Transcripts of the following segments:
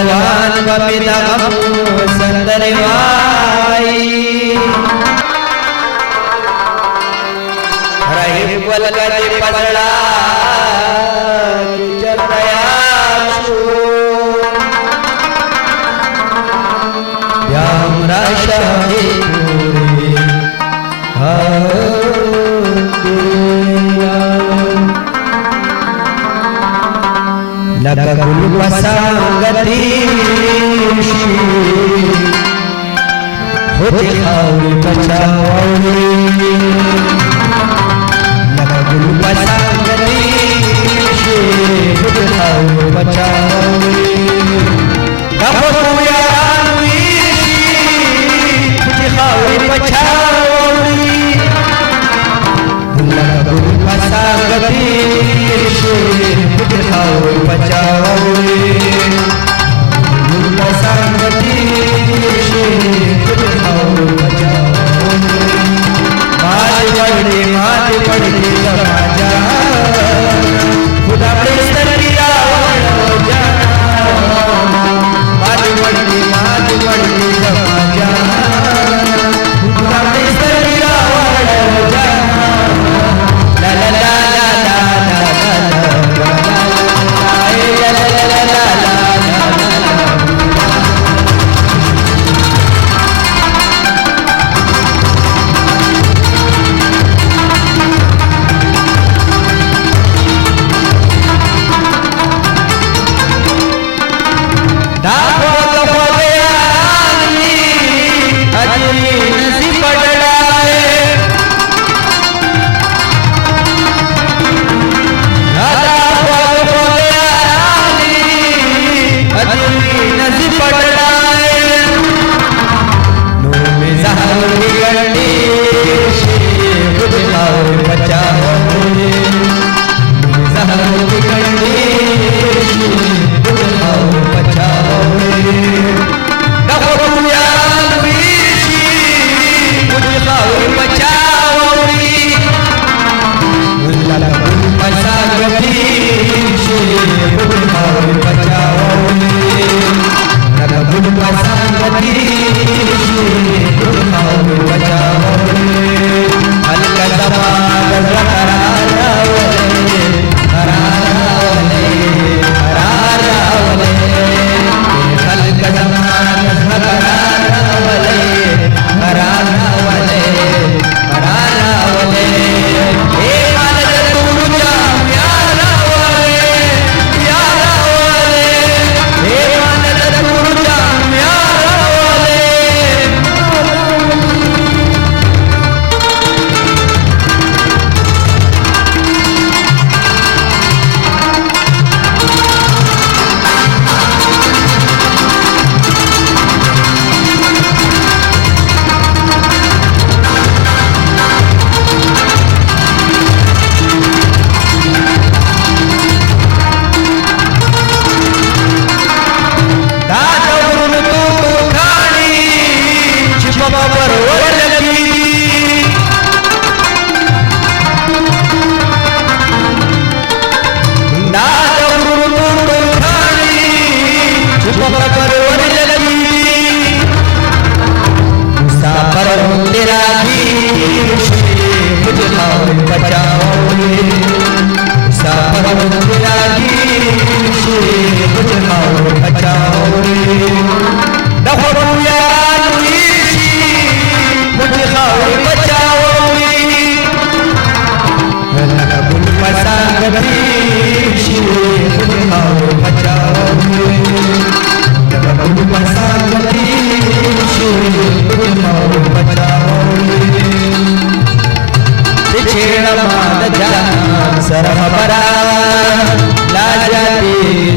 बलवान बपिता संदरवाई रहे बल करे पसड़ा चल गया श्याम राशा लगुल पसांगती होते खाओ बचाओ लगुल पसांगती होते खाओ बचाओ कहो यार होते खाओ बचाओ लगुल पसांगती खाओ बचाओ संगति खाओ बचाओ मात पड़े समाजा खुदा मात पड़े समाजा ला ला ला सरफबरा लाजाती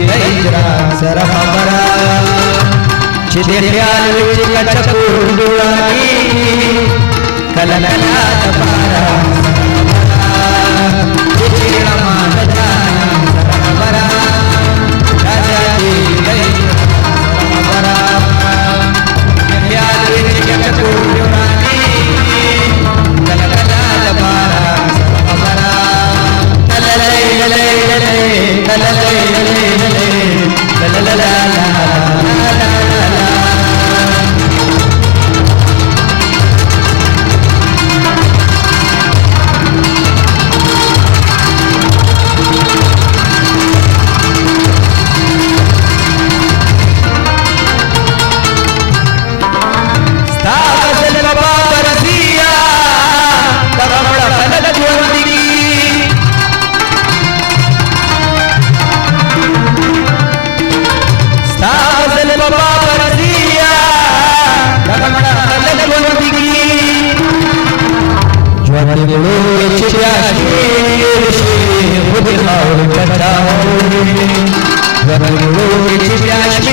नैजरा सरफबरा चिदे ख्याल विच कचकुंडुआनी कलकला तपारा चिचेड़ा मान जाना सरफबरा लाजाती नैजरा सरफबरा ख्याल विच कचकुंडुआनी कलकला तपारा सरफबरा la la la la la la la la la la बचाओ रे, जगदगुरुची काश्मीर